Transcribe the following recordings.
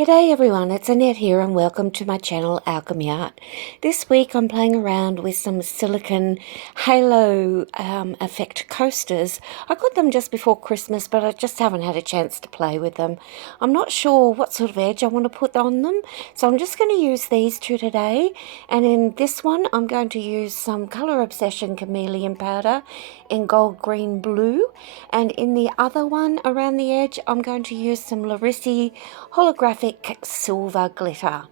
G'day everyone, it's Annette here and welcome to my channel Alchemy Art. This week I'm playing around with some silicone halo effect coasters. I got them just before Christmas but I just haven't had a chance to play with them. I'm not sure what sort of edge I want to put on them, so I'm just going to use these two today. And in this one I'm going to use some Colour Obsession chameleon powder in gold, green, blue, and in the other one around the edge I'm going to use some Resin holographic silver glitter.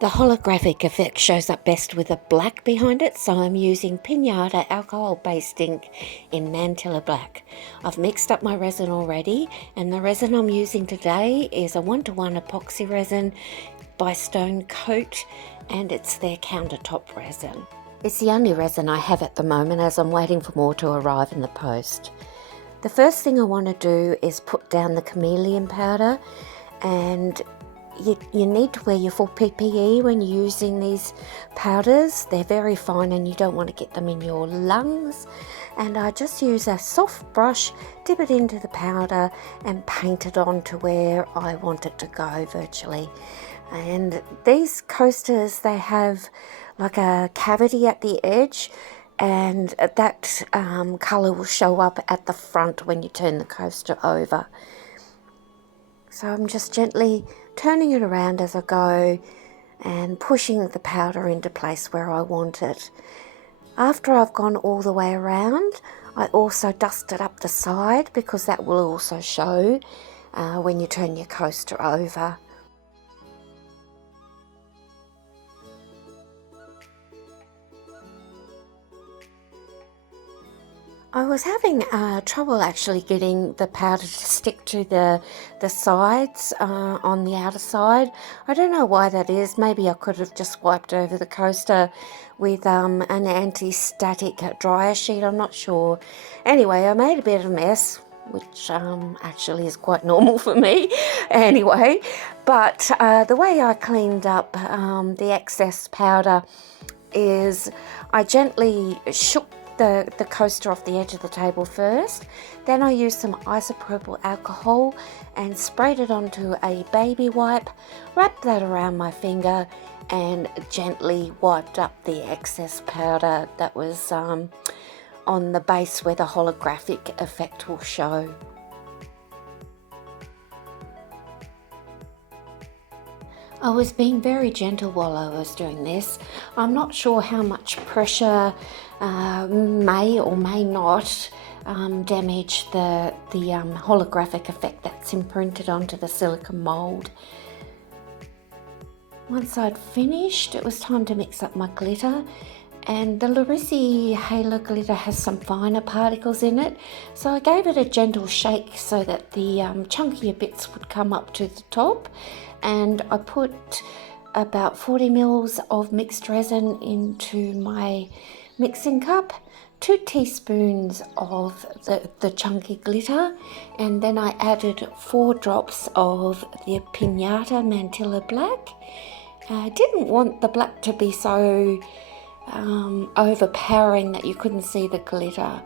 The holographic effect shows up best with a black behind it, so I'm using Pinata alcohol-based ink in Mantilla Black. I've mixed up my resin already, and the resin I'm using today is a 1:1 epoxy resin by Stone Coat, and it's their countertop resin. It's the only resin I have at the moment as I'm waiting for more to arrive in the post. The first thing I want to do is put down the chameleon powder, and you need to wear your full PPE when you're using these powders. They're very fine and you don't want to get them in your lungs. And I just use a soft brush, dip it into the powder and paint it on to where I want it to go virtually. And these coasters, they have like a cavity at the edge, and that colour will show up at the front when you turn the coaster over. So I'm just gently turning it around as I go and pushing the powder into place where I want it. After I've gone all the way around, I also dust it up the side because that will also show when you turn your coaster over. I was having trouble actually getting the powder to stick to the sides on the outer side. I don't know why that is. Maybe I could have just wiped over the coaster with an anti-static dryer sheet. I'm not sure. Anyway, I made a bit of a mess, which actually is quite normal for me anyway. But the way I cleaned up the excess powder is I gently shook the coaster off the edge of the table first. Then I used some isopropyl alcohol and sprayed it onto a baby wipe, wrapped that around my finger and gently wiped up the excess powder that was on the base where the holographic effect will show. I was being very gentle while I was doing this. I'm not sure how much pressure may or may not damage the holographic effect that's imprinted onto the silicone mould. Once I'd finished, it was time to mix up my glitter, and the Resin Halo glitter has some finer particles in it, so I gave it a gentle shake so that the chunkier bits would come up to the top, and I put about 40 mils of mixed resin into my mixing cup, 2 teaspoons of the chunky glitter, and then I added 4 drops of the Pinata Mantilla Black. I didn't want the black to be so overpowering that you couldn't see the glitter.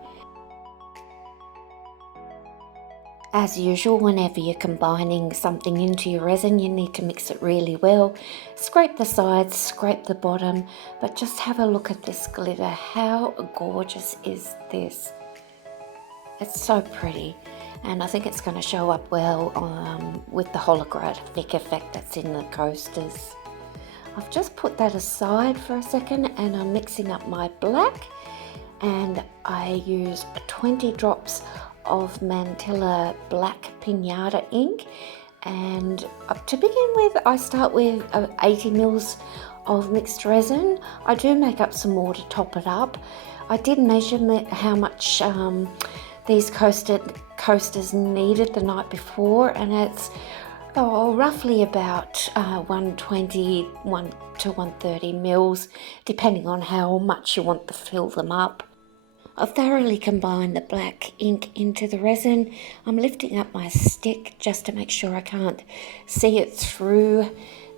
As usual, whenever you're combining something into your resin, you need to mix it really well. Scrape the sides, scrape the bottom, but just have a look at this glitter. How gorgeous is this? It's so pretty, and I think it's going to show up well with the holographic effect that's in the coasters. I've just put that aside for a second and I'm mixing up my black, and I used 20 drops of Mantilla Black Pinata ink, and to begin with I start with 80 mils of mixed resin. I do make up some more to top it up. I did measure how much these coasters needed the night before, and it's roughly about 120 to 130 mils depending on how much you want to fill them up. I've thoroughly combined the black ink into the resin. I'm lifting up my stick just to make sure I can't see it through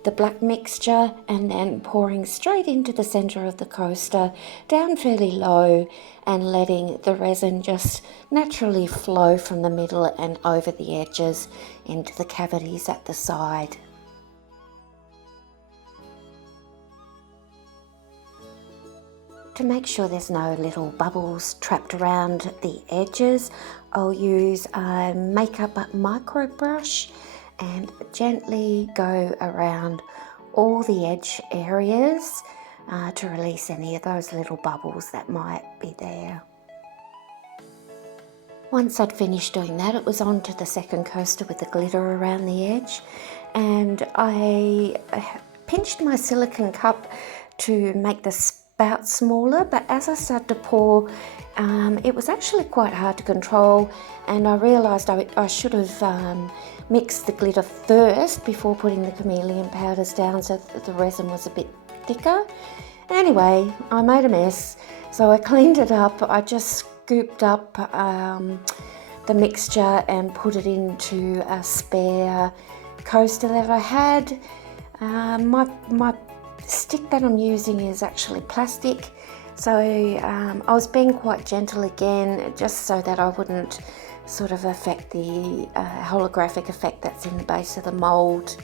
the black mixture, and then pouring straight into the center of the coaster, down fairly low, and letting the resin just naturally flow from the middle and over the edges into the cavities at the side. To make sure there's no little bubbles trapped around the edges, I'll use a makeup micro brush and gently go around all the edge areas to release any of those little bubbles that might be there. Once I'd finished doing that, it was on to the second coaster with the glitter around the edge, and I pinched my silicone cup to make the spout smaller, but as I started to pour, it was actually quite hard to control, and I realised I should have mixed the glitter first before putting the chameleon powders down so that the resin was a bit thicker. Anyway, I made a mess, so I cleaned it up. I just scooped up the mixture and put it into a spare coaster that I had. My stick that I'm using is actually plastic, so I was being quite gentle again, just so that I wouldn't sort of affect the holographic effect that's in the base of the mould.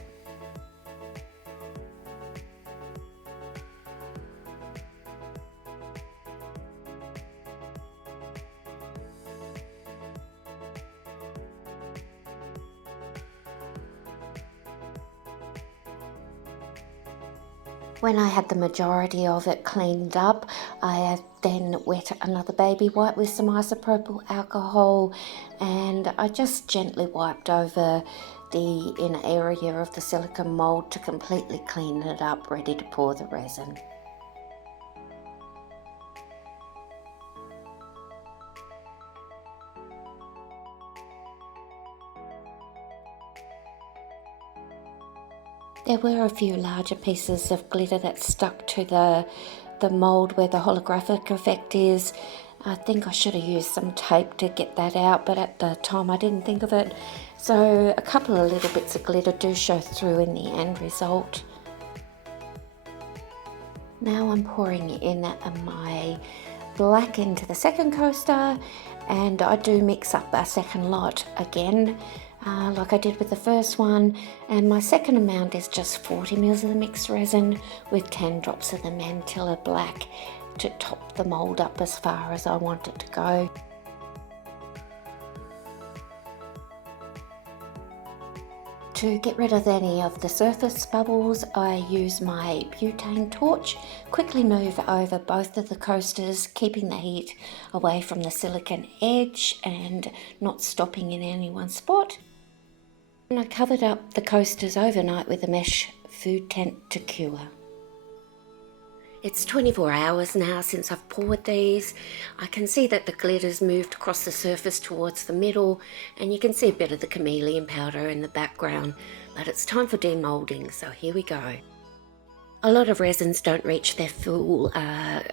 When I had the majority of it cleaned up, I then wet another baby wipe with some isopropyl alcohol, and I just gently wiped over the inner area of the silicone mould to completely clean it up, ready to pour the resin. There were a few larger pieces of glitter that stuck to the mould where the holographic effect is. I think I should have used some tape to get that out, but at the time I didn't think of it. So a couple of little bits of glitter do show through in the end result. Now I'm pouring in my black into the second coaster, and I do mix up a second lot again, like I did with the first one, and my second amount is just 40 ml of the mixed resin with 10 drops of the Mantilla black to top the mould up as far as I want it to go. To get rid of any of the surface bubbles, I use my butane torch, quickly move over both of the coasters, keeping the heat away from the silicone edge and not stopping in any one spot. And I covered up the coasters overnight with a mesh food tent to cure. It's 24 hours now since I've poured these. I can see that the glitter's moved across the surface towards the middle, and you can see a bit of the chameleon powder in the background, but it's time for demolding, so here we go. A lot of resins don't reach their full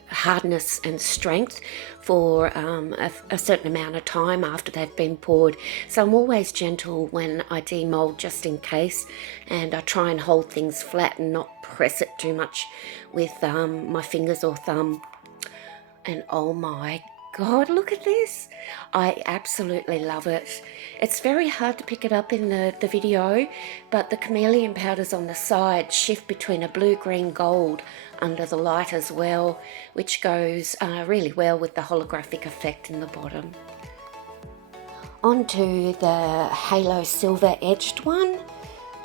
hardness and strength for a certain amount of time after they've been poured, so I'm always gentle when I demold just in case, and I try and hold things flat and not press it too much with my fingers or thumb. And oh my God, look at this. I absolutely love it. It's very hard to pick it up in the video, but the chameleon powders on the side shift between a blue, green, gold under the light as well, which goes really well with the holographic effect in the bottom. Onto the halo silver edged one.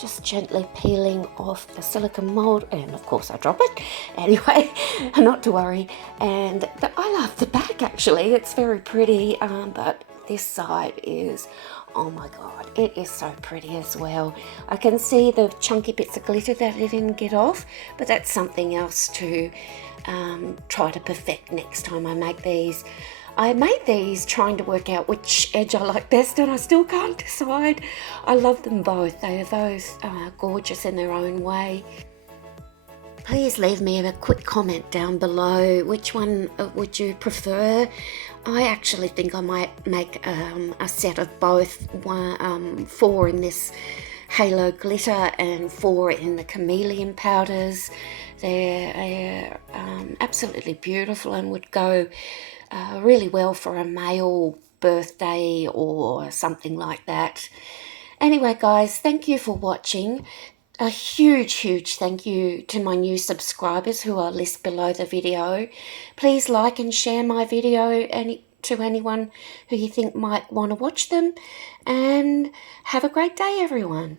Just gently peeling off the silicone mould, and of course I drop it anyway, not to worry. And I love the back, actually, it's very pretty, but this side is, oh my God, it is so pretty as well. I can see the chunky bits of glitter that I didn't get off, but that's something else to try to perfect next time I make these. I made these trying to work out which edge I like best, and I still can't decide. I love them both. They are both gorgeous in their own way. Please leave me a quick comment down below. Which one would you prefer? I actually think I might make a set of both, 4 in this halo glitter and 4 in the chameleon powders. They're absolutely beautiful and would go really well for a male birthday or something like that. Anyway guys, thank you for watching. A huge, huge thank you to my new subscribers who are listed below the video. Please like and share my video to anyone who you think might want to watch them. And have a great day, everyone.